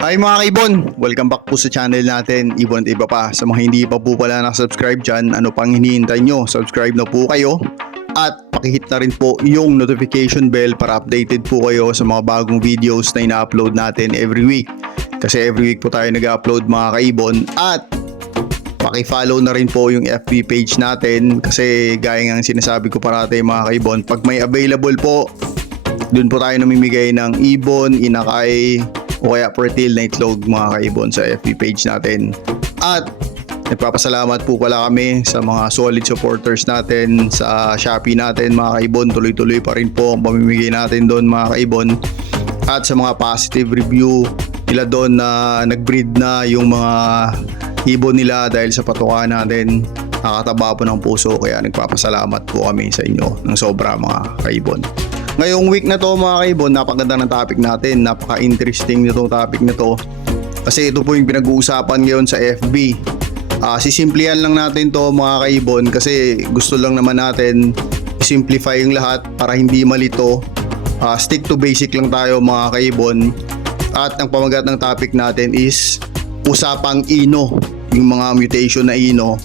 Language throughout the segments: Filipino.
Hi mga kaibon! Welcome back po sa channel natin, Ibon at Iba pa. Sa mga hindi pa po pala nakasubscribe dyan, ano pang hinihintay nyo? Subscribe na po kayo at pakihit na rin po yung notification bell para updated po kayo sa mga bagong videos na ina-upload natin every week. Kasi every week po tayo nag-upload mga kaibon, at paki-follow na rin po yung FB page natin kasi gaya ng sinasabi ko parati mga kaibon, pag may available po, dun po tayo namimigay ng ibon, inakay, o kaya fertile na itlog mga kaibon sa FB page natin. At nagpapasalamat po pala kami sa mga solid supporters natin sa Shopee natin mga kaibon. Tuloy-tuloy pa rin po ang pamimigay natin doon mga kaibon. At sa mga positive review nila doon na nag-breed na yung mga ibon nila dahil sa patukan natin, nakataba po ng puso, kaya nagpapasalamat po kami sa inyo ng sobra mga kaibon. Ngayong week na to mga kaibon, napakaganda ng topic natin, napaka-interesting nitong topic na to kasi ito po yung pinag-uusapan ngayon sa FB. Sisimplihan lang natin to mga kaibon kasi gusto lang naman natin simplify yung lahat para hindi malito. Stick to basic lang tayo mga kaibon, at ang pamagat ng topic natin is usapang ino, yung mga mutation na ino.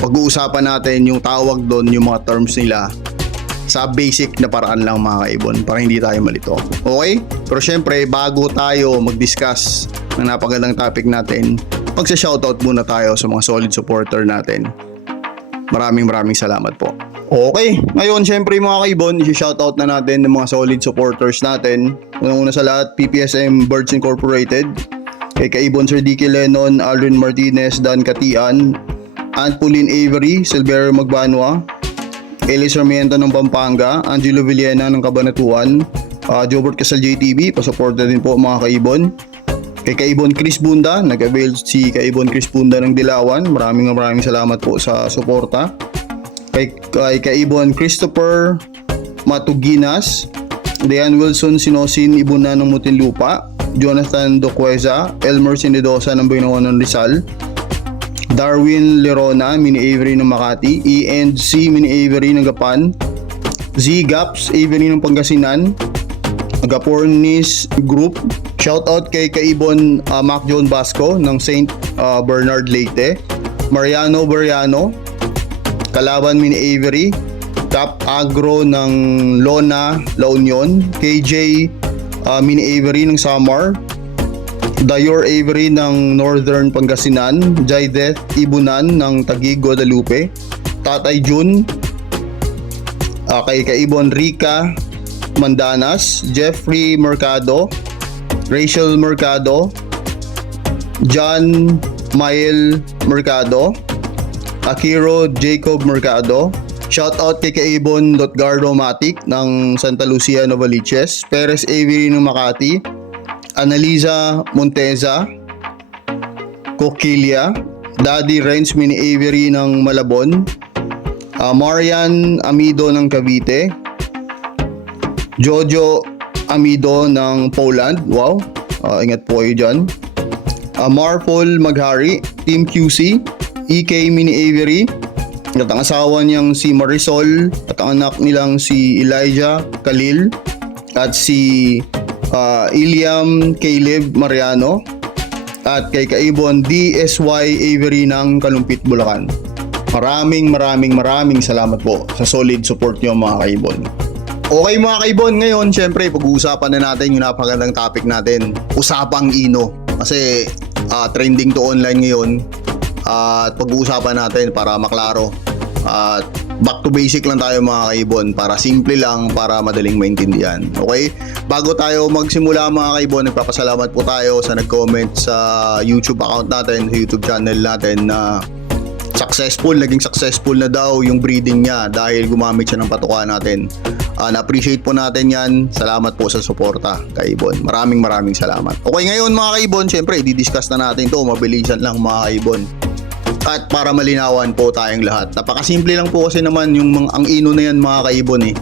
Pag-uusapan natin yung tawag doon, yung mga terms nila sa basic na paraan lang mga kaibon para hindi tayo malito. Okay? Pero syempre bago tayo mag-discuss ng napagandang topic natin, magsa-shoutout muna tayo sa mga solid supporter natin. Maraming salamat po. Okay, ngayon syempre mga kaibon, i-shoutout na natin ng mga solid supporters natin. Unang-una sa lahat, PPSM Birds Incorporated, kay Kaibon Sir Dicky Lennon, Aldrin Martinez, Dan Katian, Aunt Pauline Avery, Silvero Magbanwa, Eli Sarmiento ng Pampanga, Angelo Villena ng Cabanatuan, Jobert Casal JTV, pasuporta din po mga kaibon. Kay Kaibon Chris Bunda, nag-avail si Kaibon Chris Bunda ng Dilawan, maraming salamat po sa suporta. Kay Kaibon Christopher Matuginas, Dean Wilson Sinosin Ibuna ng Muntinlupa, Jonathan Docueza, Elmer Sinidosa ng Binoan ng Rizal, Darwin Lerona, Mini Avery ng Makati, E&C Mini Avery ng Gapan, Z Gaps Avery ng Pangasinan, Agapornis Group. Shoutout kay Kaibon Mac John Basco ng St. Bernard Leyte, Mariano Bariano, Kalaban Mini Avery, Cap Agro ng Lona, La Union, KJ Mini Avery ng Samar, Dayor Avery ng Northern Pangasinan, Jaideth Ibunan ng Taguig, Guadalupe, Tatay Jun, kay Kaibon Rica Mandanas, Jeffrey Mercado, Rachel Mercado, John Mael Mercado, Akiro Jacob Mercado. Shoutout kay Kaibon Gardo Matic ng Santa Lucia, Novaliches, Perez Avery ng Makati, Analiza Monteza, Coquilia, Daddy Renz Mini Avery ng Malabon, Marian Amido ng Cavite, Jojo Amido ng Poland, wow, ingat po kayo dyan, Marpol Maghari, Team QC, EK Mini Avery, at ang asawa niyang si Marisol, at ang anak nilang si Elijah Khalil, at si Iliam Caleb Mariano, at kay Kaibon DSY Avery ng Kalumpit, Bulacan. Maraming salamat po sa solid support nyo mga kaibon. Okay mga kaibon, ngayon syempre pag-uusapan na natin yung napakagandang topic natin, usapang ino. Kasi trending to online ngayon, at pag-uusapan natin para maklaro. At back to basic lang tayo mga kaibon, para simple lang, para madaling maintindihan. Okay? Bago tayo magsimula mga kaibon, nagpapasalamat po tayo sa nag-comment sa YouTube account natin, sa YouTube channel natin na naging successful na daw yung breeding niya dahil gumamit siya ng patukan natin. Na-appreciate po natin yan. Salamat po sa suporta kaibon. Maraming salamat. Okay, ngayon mga kaibon, syempre i-discuss na natin to, mabilisan lang mga kaibon. At para malinawan po tayong lahat, napakasimple lang po kasi naman yung ang ino na yan mga kaibon eh.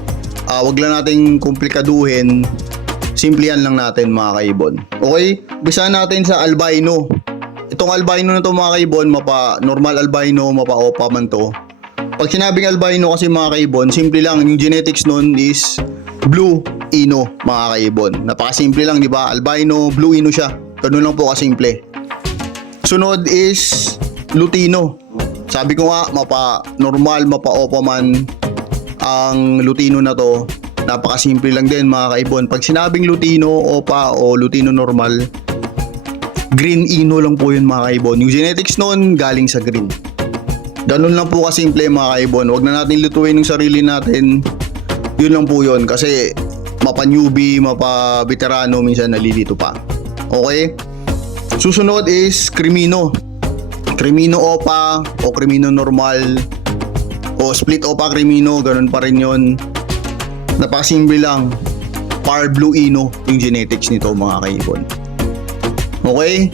Wag lang nating komplikaduhin, simplihan lang natin mga kaibon. Okay, bisa natin sa albino. Itong albino na to mga kaibon, mapa normal albino, mapa opa man to. Pag sinabing albino kasi mga kaibon, simple lang, yung genetics nun is blue Ino, mga kaibon. Napakasimple lang, di ba? Albino, Blue Ino siya. Ganun lang po kasimple. Sunod is Lutino. Sabi ko nga, mapa-normal, mapa-opa man ang Lutino na to. Napakasimple lang din, mga kaibon. Pag sinabing Lutino, opa o Lutino normal, Green Ino lang po yun, mga kaibon. Yung genetics nun, galing sa green. Ganun lang po kasimple, mga kaibon. Huwag na natin lutuin yung sarili natin. Yun lang po yun. Kasi mapa-newbie, mapa-veterano, minsan nalilito pa. Okay? Susunod is Crimino. Crimino Opa o Crimino normal o split Opa Crimino, ganun pa rin yun. Napakasimple lang. Par Blue Ino yung genetics nito, mga kaibon. Okay?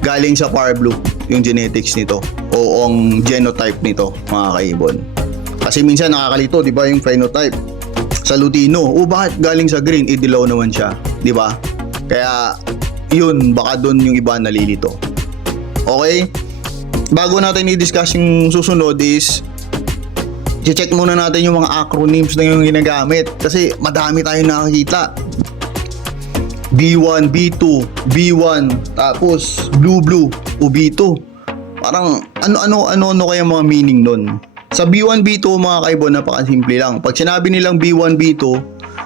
Galing sa Par Blue yung genetics nito o ang genotype nito, mga kaibon. Kasi minsan nakakalito, di ba, yung phenotype sa Lutino. O bakit galing sa green? Dilaw naman siya, di ba? Kaya yun, baka doon yung iba nalilito. Okay? Bago natin i-discuss yung susunod is check muna natin yung mga acronyms na yung ginagamit kasi madami tayong nakakita. B1, B2, B1, tapos Blue o B2. Parang ano kaya mga meaning nun? Sa B1, B2, mga kaibon, napakasimple lang. Pag sinabi nilang B1, B2,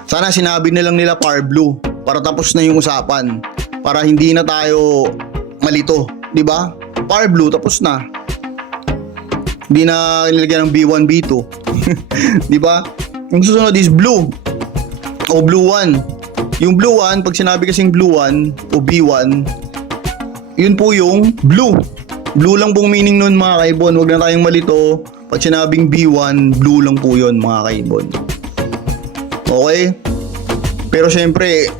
sana sinabi nilang nila Par Blue para tapos na yung usapan. Para hindi na tayo malito, di ba? Par Blue, tapos na. Hindi na nilagyan ng B1, B2. Di ba? Yung susunod is Blue o Blue 1. Yung Blue 1, pag sinabi kasing Blue 1 o B1, yun po yung Blue. Blue lang pong meaning nun, mga kaibon. Huwag na tayong malito. Pag sinabing B1, Blue lang po yun, mga kaibon. Okay? Pero syempre,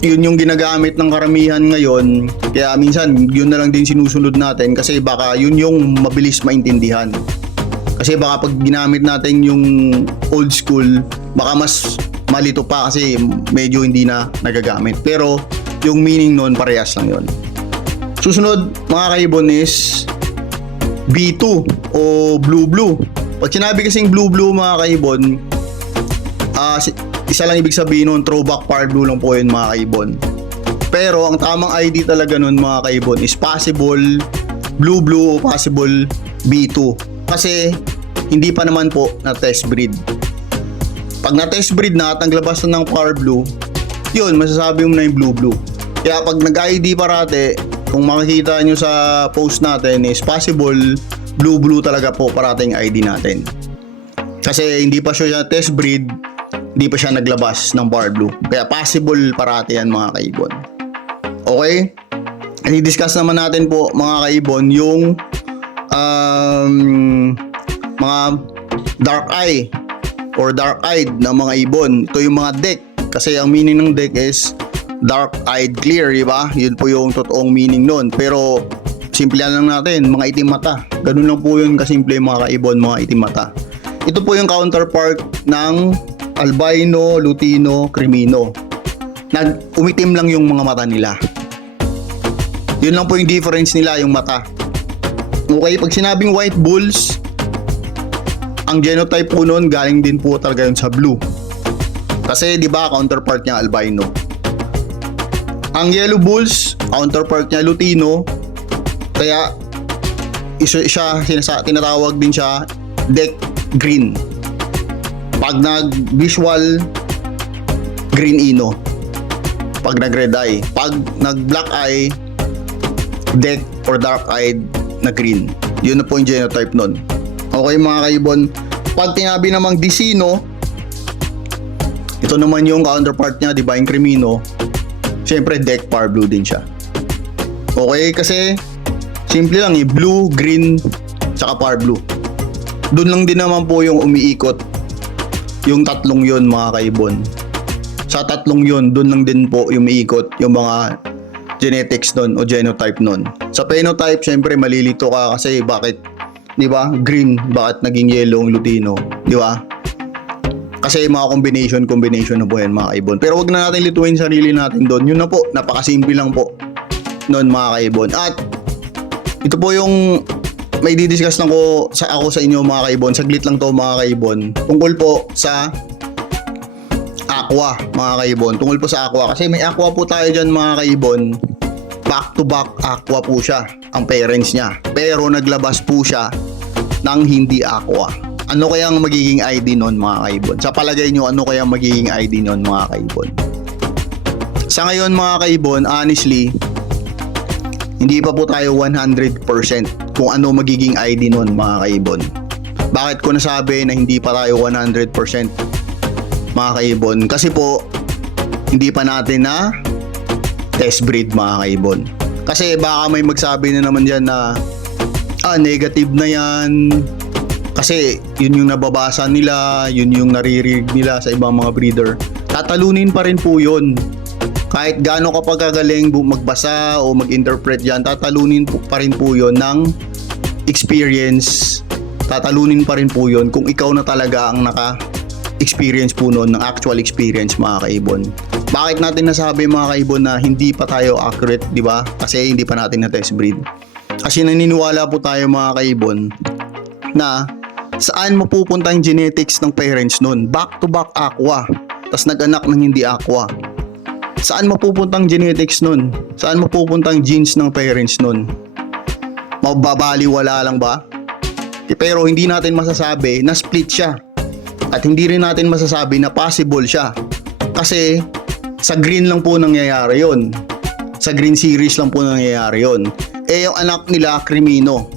yun yung ginagamit ng karamihan ngayon. Kaya minsan, yun na lang din sinusunod natin kasi baka yun yung mabilis maintindihan. Kasi baka pag ginamit natin yung old school, baka mas malito pa kasi medyo hindi na nagagamit. Pero yung meaning nun, parehas lang yun. Susunod, mga kaibon, is B2 o Blue. Pag sinabi kasing Blue, mga kaibon, isa lang ibig sabihin nun, throwback Par Blue lang po yun, mga kaibon. Pero ang tamang ID talaga nun, mga kaibon, is possible Blue o possible B2. Kasi hindi pa naman po na test breed. Pag na test breed na at naglabas na ng Par Blue, yun, masasabi mo na yung Blue. Kaya pag nag-ID parate, kung makikita nyo sa post natin is possible Blue talaga po parating ID natin. Kasi hindi pa siya test breed, hindi pa siya naglabas ng Par Blue. Kaya possible parati yan, mga kaibon. Okay? I-discuss naman natin po, mga kaibon, yung mga dark eye or dark-eyed na mga ibon. Ito yung mga deck. Kasi ang meaning ng deck is dark-eyed clear, di ba? Yun po yung totoong meaning nun. Pero simple lang natin, mga itim mata. Ganun lang po yun kasimple, mga kaibon, mga itim mata. Ito po yung counterpart ng albino, lutino, crimino. Umitim lang yung mga mata nila. Yun lang po yung difference nila, yung mata. Okay, pag sinabing white bulls, ang genotype po nun galing din po talaga yun sa blue. Kasi di ba counterpart niya albino. Ang yellow bulls, counterpart niya lutino. Kaya tinatawag din siya deck green. Pag nag-visual, green ino. Pag nag-red eye. Pag nag-black eye, deck or dark-eyed na green. Yun na po yung genotype nun. Okay, mga kaibon. Pag tinabi namang Dicino, ito naman yung counterpart niya, di ba, yung Crimino. Siyempre, deck Par Blue din siya. Okay, kasi simple lang eh, blue, green, tsaka Par Blue. Doon lang din naman po yung umiikot yung tatlong yun, mga kaibon. Sa tatlong yun, doon lang din po yung umiikot yung mga genetics nun o genotype nun. Sa phenotype, syempre malilito ka kasi bakit, di ba, green, bakit naging yellow ang lutino, di ba? Kasi mga combination na po yan, mga kaibon. Pero wag na natin lituin sarili natin doon. Yun na po, napakasimple lang po noon, mga kaibon. At ito po yung may didiscuss lang ako sa inyo, mga kaibon. Saglit lang to, mga kaibon. Tungkol po sa Aqua, mga kaibon. Tungkol po sa Aqua. Kasi may Aqua po tayo dyan, mga kaibon. Back to back Aqua po siya, ang parents niya. Pero naglabas po siya ng hindi Aqua. Ano kayang magiging ID nun, mga kaibon? Sa palagay nyo, ano kayang magiging ID nun, mga kaibon? Sa ngayon, mga kaibon, honestly, hindi pa po tayo 100% kung ano magiging ID nun, mga kaibon. Bakit ko nasabi na hindi pa tayo 100%, mga kaibon? Kasi po, hindi pa natin na test breed, mga kaibon. Kasi baka may magsabi na naman dyan na negative na yan. Kasi yun yung nababasa nila, yun yung naririnig nila sa ibang mga breeder. Tatalunin pa rin po yun. Kahit gaano ka pagkagaling magbasa o mag-interpret yan, tatalunin pa rin po yun ng experience. Tatalunin pa rin po yun kung ikaw na talaga ang naka-experience po nun, ng actual experience, mga kaibon. Bakit natin nasabi, mga kaibon, na hindi pa tayo accurate, di ba? Kasi hindi pa natin na-test breed. Kasi naniniwala po tayo, mga kaibon, na saan mapupunta yung genetics ng parents nun? Back to back Aqua, tas nag-anak ng hindi Aqua. Saan mapupuntang genetics nun? Saan mapupuntang genes ng parents nun? Mababaliwala lang ba? Pero hindi natin masasabi na split siya. At hindi rin natin masasabi na possible siya. Kasi sa green lang po nangyayari yon. Sa green series lang po nangyayari yon. Yung anak nila, Crimino.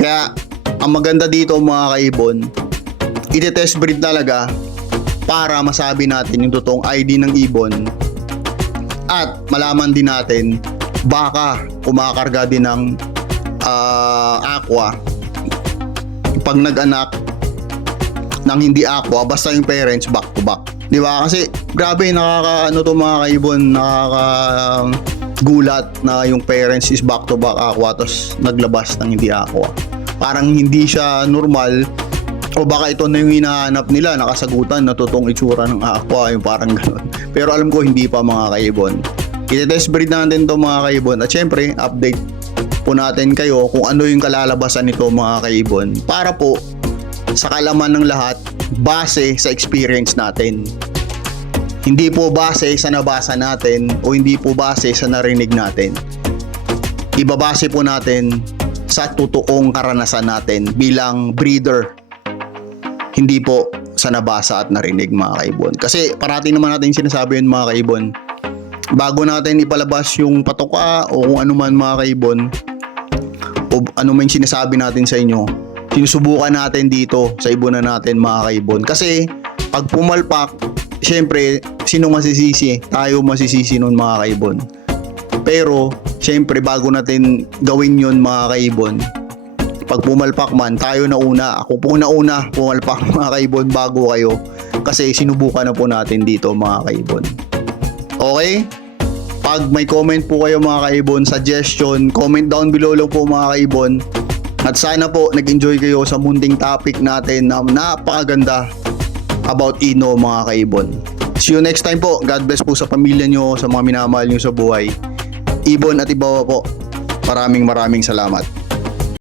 Kaya ang maganda dito, mga kaibon, iti-test breed talaga para masabi natin yung totoong ID ng ibon at malaman din natin baka kumakarga din ng Aqua pag nag-anak ng hindi Aqua, basta yung parents back to back, di ba? Kasi grabe, nakakaano to, mga kaibon, nakakagulat na yung parents is back to back Aqua tapos naglabas ng hindi Aqua. Parang hindi siya normal. O baka ito na yung hinahanap nila, nakasagutan na totoong itsura ng Aqua, yung parang gano'n. Pero alam ko hindi pa, mga kaibon. I-test breed natin to, mga kaibon. At syempre, update po natin kayo kung ano yung kalalabasan nito, mga kaibon. Para po, sa kalaman ng lahat, base sa experience natin. Hindi po base sa nabasa natin o hindi po base sa narinig natin. Ibabase po natin sa totoong karanasan natin bilang breeder. Hindi po sa nabasa at narinig, mga kaibon. Kasi parati naman natin sinasabi yun, mga kaibon. Bago natin ipalabas yung patoka o kung ano man, mga kaibon, o ano man sinasabi natin sa inyo, sinusubukan natin dito sa ibonan natin, mga kaibon. Kasi pag pumalpak, syempre, sino masisisi? Tayo masisisi nun, mga kaibon. Pero syempre, bago natin gawin yun, mga kaibon, pag pumalpak man, tayo na una. Ako po na una pumalpak, mga kaibon, bago kayo. Kasi sinubukan na po natin dito, mga kaibon. Okay? Pag may comment po kayo, mga kaibon, suggestion, comment down below lang po, mga kaibon. At sana po nag-enjoy kayo sa munting topic natin na napakaganda about Ino, mga kaibon. See you next time po. God bless po sa pamilya nyo, sa mga minamahal nyo sa buhay. Ibon at Ibawa po. Maraming salamat.